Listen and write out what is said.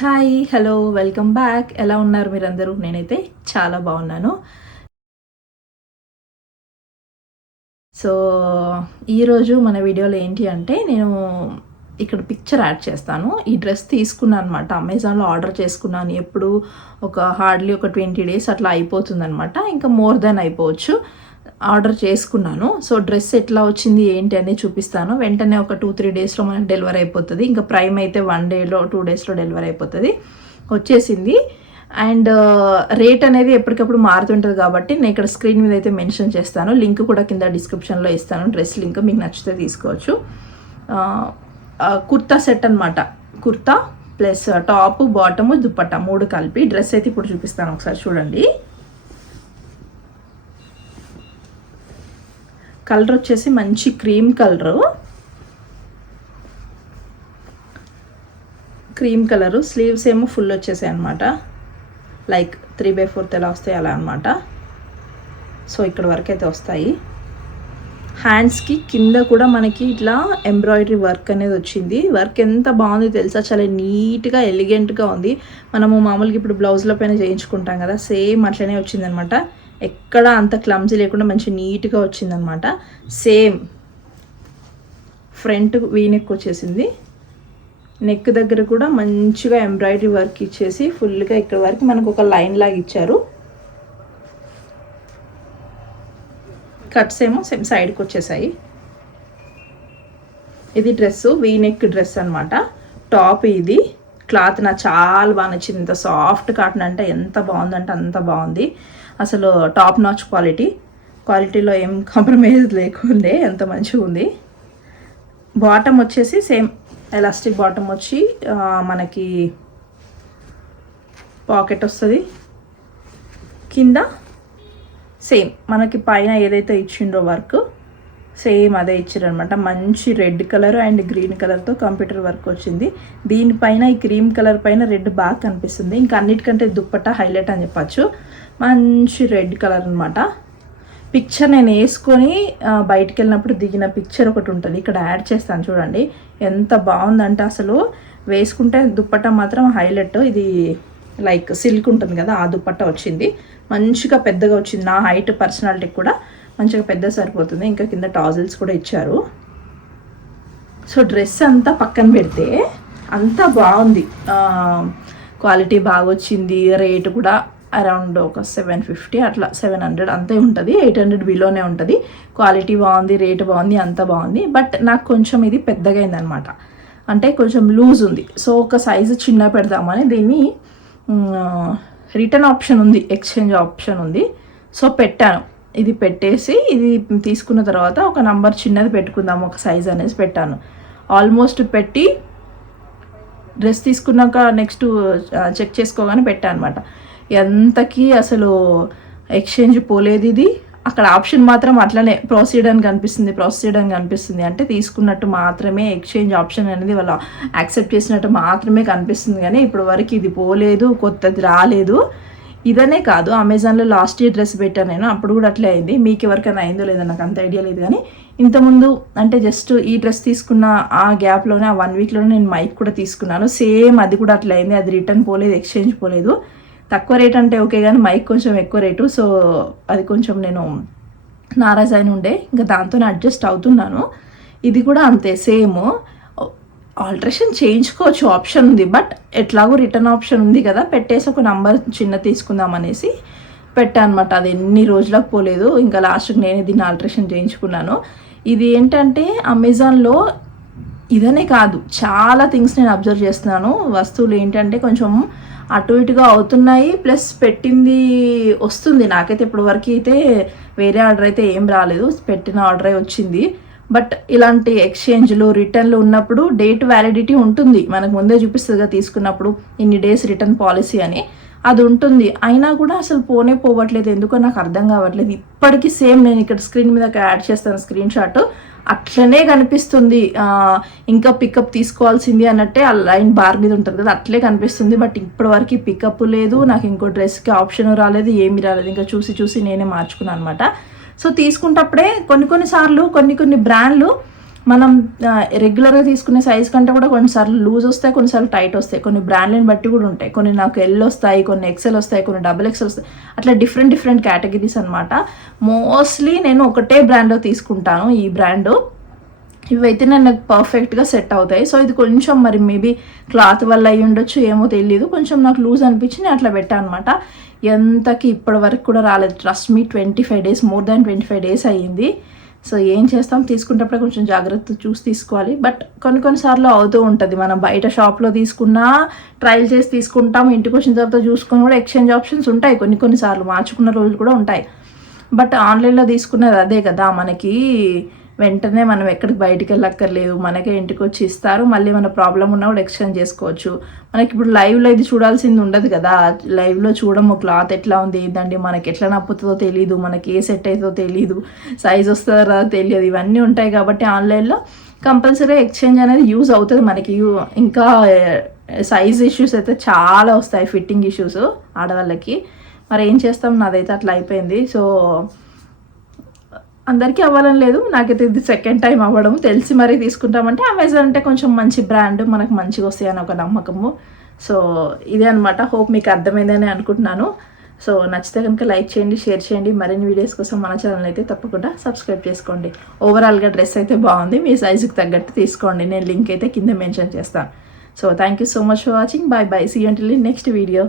Hi hello welcome back ఎలా ఉన్నారు మీరందరూ? నేనైతే చాలా బాగున్నాను. సో ఈరోజు మన వీడియోలో ఏంటి అంటే నేను ఇక్కడ పిక్చర్ యాడ్ చేస్తాను. ఈ డ్రెస్ తీసుకున్నాను అనమాట అమెజాన్లో ఆర్డర్ చేసుకున్నాను. ఎప్పుడు ఒక హార్డ్లీ ఒక ట్వంటీ డేస్ అట్లా అయిపోతుందనమాట ఇంకా మోర్ దెన్ అయిపోవచ్చు. ఆర్డర్ చేసుకున్నాను. సో డ్రెస్ ఎట్లా వచ్చింది ఏంటి అనేది చూపిస్తాను. వెంటనే ఒక టూ త్రీ డేస్లో మనకు డెలివరీ అయిపోతుంది. ఇంకా ప్రైమ్ అయితే వన్ డేలో టూ డేస్లో డెలివరీ అయిపోతుంది. వచ్చేసింది. అండ్ రేట్ అనేది ఎప్పటికప్పుడు మారుతుంటుంది కాబట్టి నేను ఇక్కడ స్క్రీన్ మీద అయితే మెన్షన్ చేస్తాను. లింక్ కూడా కింద డిస్క్రిప్షన్లో ఇస్తాను. డ్రెస్ లింక్ మీకు నచ్చితే తీసుకోవచ్చు. కుర్తా సెట్ అనమాట kurta plus top bottom dupatta మూడు కలిపి డ్రెస్ అయితే ఇప్పుడు చూపిస్తాను ఒకసారి చూడండి. కలర్ వచ్చేసి మంచి cream colour. Cream colour. Sleeves ఏమో ఫుల్ వచ్చేసాయి అనమాట లైక్ త్రీ బై ఫోర్త్ ఎలా వస్తాయి అలా అనమాట సో ఇక్కడ వరకు అయితే వస్తాయి. హ్యాండ్స్కి కింద కూడా మనకి ఇట్లా ఎంబ్రాయిడరీ వర్క్ అనేది వచ్చింది. వర్క్ ఎంత బాగుంది తెలుసా? చాలా నీట్గా ఎలిగెంట్గా ఉంది. మనము మామూలుగా ఇప్పుడు బ్లౌజ్ల పైన చేయించుకుంటాం కదా సేమ్ అట్లనే వచ్చిందనమాట ఎక్కడ అంత క్లమ్జీ లేకుండా మంచి నీట్గా వచ్చిందనమాట. సేమ్ ఫ్రంట్ వీనెక్ వచ్చేసింది. నెక్ దగ్గర కూడా మంచిగా ఎంబ్రాయిడరీ వర్క్ ఇచ్చేసి ఫుల్గా ఇక్కడ వరకు మనకు ఒక లైన్ లాగా ఇచ్చారు. కట్స్ ఏమో సేమ్ సైడ్కి వచ్చేసాయి. ఇది డ్రెస్సు వీనెక్ డ్రెస్ అనమాట. టాప్ ఇది. క్లాత్ నాకు చాలా బాగా నచ్చింది. ఇంత సాఫ్ట్ కాటన్ అంటే ఎంత బాగుందంటే అంత బాగుంది. అసలు టాప్ నాచ్ క్వాలిటీ. క్వాలిటీలో ఏం కాంప్రమైజ్ లేకుండే ఎంత మంచిగా ఉంది. బాటమ్ వచ్చేసి సేమ్ ఎలాస్టిక్ బాటమ్ వచ్చి మనకి పాకెట్ వస్తుంది. కింద సేమ్ మనకి పైన ఏదైతే ఇచ్చిండ్రో వర్క్ సేమ్ అదే ఇచ్చారనమాట మంచి రెడ్ కలర్ అండ్ గ్రీన్ కలర్తో కంప్యూటర్ వర్క్ వచ్చింది. దీనిపైన ఈ క్రీమ్ కలర్ పైన రెడ్ బాగా కనిపిస్తుంది. ఇంకా అన్నిటికంటే దుప్పట హైలైట్ అని చెప్పచ్చు. మంచి రెడ్ కలర్ అనమాట పిక్చర్ నేను వేసుకొని బయటికి వెళ్ళినప్పుడు దిగిన పిక్చర్ ఒకటి ఉంటుంది. ఇక్కడ యాడ్ చేస్తాను చూడండి. ఎంత బాగుందంటే అసలు వేసుకుంటే దుప్పట మాత్రం హైలైట్. ఇది లైక్ సిల్క్ ఉంటుంది కదా ఆ దుప్పట్ట వచ్చింది. మంచిగా పెద్దగా వచ్చింది. నా హైట్ పర్సనాలిటీకి కూడా. మంచిగా పెద్ద సరిపోతుంది. ఇంకా కింద టాజిల్స్ కూడా ఇచ్చారు. సో డ్రెస్ అంతా పక్కన పెడితే అంతా బాగుంది. క్వాలిటీ బాగా వచ్చింది రేటు కూడా అరౌండ్ ఒక సెవెన్ ఫిఫ్టీ అట్లా సెవెన్ హండ్రెడ్ అంతే ఉంటుంది. ఎయిట్ హండ్రెడ్ బిలోనే ఉంటుంది. క్వాలిటీ బాగుంది రేటు బాగుంది అంత బాగుంది. బట్ నాకు కొంచెం ఇది పెద్దగా అయిందనమాట అంటే కొంచెం లూజ్ ఉంది. సో ఒక సైజు చిన్న పెడదామని దీన్ని రిటర్న్ ఆప్షన్ ఉంది. ఎక్స్చేంజ్ ఆప్షన్ ఉంది. సో పెట్టాను. ఇది పెట్టేసి ఇది తీసుకున్న తర్వాత ఒక నంబర్ చిన్నది పెట్టుకుందాం ఒక సైజ్ అనేసి పెట్టాను. ఆల్మోస్ట్ పెట్టి డ్రెస్ తీసుకున్నాక నెక్స్ట్ చెక్ చేసుకోగానే పెట్టాను అనమాట ఎంతకీ అసలు ఎక్స్చేంజ్ పోలేదు ఇది. అక్కడ ఆప్షన్ మాత్రం అట్లనే ప్రొసీడ్ అని కనిపిస్తుంది ప్రొసీడ్ అని కనిపిస్తుంది. అంటే తీసుకున్నట్టు మాత్రమే ఎక్స్చేంజ్ ఆప్షన్ అనేది వాళ్ళు యాక్సెప్ట్ చేసినట్టు మాత్రమే కనిపిస్తుంది. కానీ ఇప్పుడు వరకు ఇది పోలేదు కొత్తది రాలేదు. ఇదనే కాదు అమెజాన్లో లాస్ట్ ఇయర్ డ్రెస్ పెట్టాను నేను అప్పుడు కూడా అట్లే అయింది. మీకు ఎవరికైనా అయిందో లేదో నాకు అంత ఐడియా లేదు కానీ ఇంతకుముందు అంటే జస్ట్ ఈ డ్రెస్ తీసుకున్న ఆ గ్యాప్లోనే ఆ వన్ వీక్లోనే నేను మైక్ కూడా తీసుకున్నాను. సేమ్ అది కూడా అట్లా అయింది. అది రిటర్న్ పోలేదు ఎక్స్చేంజ్ పోలేదు. తక్కువ రేట్ అంటే ఓకే కానీ మైక్ కొంచెం ఎక్కువ రేటు సో అది కొంచెం నేను నారాజ్ అయిన ఉండే ఇంకా దాంతో అడ్జస్ట్ అవుతున్నాను. ఇది కూడా అంతే సేమ్ ఆల్ట్రేషన్ చేయించుకోవచ్చు ఆప్షన్ ఉంది. బట్ ఎట్లాగో రిటర్న్ ఆప్షన్ ఉంది కదా పెట్టేసి ఒక నంబర్ చిన్న తీసుకుందాం అనేసి పెట్టానమాట. అది ఎన్ని రోజులకు పోలేదు. ఇంకా లాస్ట్కి నేనే దీన్ని ఆల్ట్రేషన్ చేయించుకున్నాను. ఇది ఏంటంటే అమెజాన్లో ఇదనే కాదు చాలా థింగ్స్ నేను అబ్జర్వ్ చేస్తున్నాను. వస్తువులు ఏంటంటే కొంచెం అటు ఇటుగా అవుతున్నాయి. ప్లస్ పెట్టింది వస్తుంది. నాకైతే ఇప్పటి వరకు అయితే వేరే ఆర్డర్ అయితే ఏం రాలేదు. పెట్టిన ఆర్డరే వచ్చింది. బట్ ఇలాంటి ఎక్స్చేంజ్లు రిటర్న్లు ఉన్నప్పుడు డేట్ వ్యాలిడిటీ ఉంటుంది. మనకు ముందే చూపిస్తుందిగా తీసుకున్నప్పుడు ఇన్ని డేస్ రిటర్న్ పాలసీ అని. అది ఉంటుంది. అయినా కూడా అసలు పోనే పోవట్లేదు. ఎందుకో నాకు అర్థం కావట్లేదు. ఇప్పటికీ సేమ్ నేను ఇక్కడ స్క్రీన్ మీద యాడ్ చేస్తాను స్క్రీన్ షాట్. అట్లనే కనిపిస్తుంది. ఇంకా పికప్ తీసుకోవాల్సింది అన్నట్టే ఆ లైన్ బార్ మీద ఉంటుంది కదా అట్లే కనిపిస్తుంది. బట్ ఇప్పటి వరకు పికప్ లేదు. నాకు ఇంకో డ్రెస్కి ఆప్షన్ రాలేదు ఏమి రాలేదు. ఇంకా చూసి చూసి నేనే మార్చుకున్నాను అనమాట సో తీసుకుంటప్పుడే కొన్ని కొన్ని సార్లు కొన్ని కొన్ని బ్రాండ్లు మనం రెగ్యులర్గా తీసుకునే సైజ్ కంటే కూడా కొన్నిసార్లు లూజ్ వస్తాయి కొన్నిసార్లు టైట్ వస్తాయి. కొన్ని బ్రాండ్లను బట్టి కూడా ఉంటాయి. కొన్ని నాకు ఎల్ వస్తాయి కొన్ని ఎక్సెల్ వస్తాయి కొన్ని డబుల్ ఎక్సెల్ వస్తాయి. అట్లా డిఫరెంట్ డిఫరెంట్ కేటగిరీస్ అనమాట మోస్ట్లీ నేను ఒకటే బ్రాండ్లో తీసుకుంటాను ఈ బ్రాండ్ ఇవైతే నేను నాకు పర్ఫెక్ట్గా సెట్ అవుతాయి. సో ఇది కొంచెం మరి మేబీ క్లాత్ వల్ల అయ్యి ఉండొచ్చు ఏమో తెలియదు కొంచెం నాకు లూజ్ అనిపించి నేను అట్లా పెట్టాను అనమాట ఎంతకి ఇప్పటి వరకు కూడా రాలేదు. Trust me twenty five days more than twenty five days అయ్యింది. సో ఏం చేస్తాం? తీసుకుంటప్పుడు కొంచెం జాగ్రత్త చూసి తీసుకోవాలి. బట్ కొన్ని కొన్నిసార్లు అవుతూ ఉంటుంది. మనం బయట షాప్లో తీసుకున్నా ట్రయల్ చేసి తీసుకుంటాం ఇంటికి వచ్చిన తర్వాత చూసుకొని కూడా ఎక్స్చేంజ్ ఆప్షన్స్ ఉంటాయి. కొన్ని కొన్నిసార్లు మార్చుకున్న రోజులు కూడా ఉంటాయి. బట్ ఆన్లైన్లో తీసుకున్నది అదే కదా మనకి. వెంటనే మనం ఎక్కడికి బయటికి వెళ్ళక్కర్లేదు మనకే ఇంటికి వచ్చి ఇస్తారు. మళ్ళీ మన ప్రాబ్లం ఉన్నా కూడా ఎక్స్చేంజ్ చేసుకోవచ్చు. మనకి ఇప్పుడు లైవ్లో ఇది చూడాల్సింది ఉండదు కదా. లైవ్లో చూడము క్లాత్ ఎట్లా ఉంది ఏంటండి మనకి ఎట్లా నప్పుతుందో తెలియదు మనకి ఏ సెట్ అవుతుందో తెలియదు సైజ్ వస్తుందో రాదో తెలియదు. ఇవన్నీ ఉంటాయి కాబట్టి ఆన్లైన్లో కంపల్సరీ ఎక్స్చేంజ్ అనేది యూజ్ అవుతుంది మనకి. ఇంకా సైజ్ ఇష్యూస్ అయితే చాలా వస్తాయి ఫిట్టింగ్ ఇష్యూస్ ఆడవాళ్ళకి. మరి ఏం చేస్తాం? నాదైతే అట్లా అయిపోయింది. సో అందరికీ అవ్వాలని లేదు. నాకైతే ఇది సెకండ్ టైం అవ్వడం. తెలిసి మరీ తీసుకుంటామంటే అమెజాన్ అంటే కొంచెం మంచి బ్రాండ్ మనకు మంచిగా వస్తాయని ఒక నమ్మకము. సో ఇదే అనమాట హోప్ మీకు అర్థమైందని అనుకుంటున్నాను. సో నచ్చితే కనుక లైక్ చేయండి షేర్ చేయండి. మరిన్ని వీడియోస్ కోసం మన ఛానల్ అయితే తప్పకుండా సబ్స్క్రైబ్ చేసుకోండి. ఓవరాల్గా డ్రెస్ అయితే బాగుంది. మీ సైజుకి తగ్గట్టు తీసుకోండి. నేను లింక్ అయితే కింద మెన్షన్ చేస్తాను. So thank you so much for watching bye bye see until next video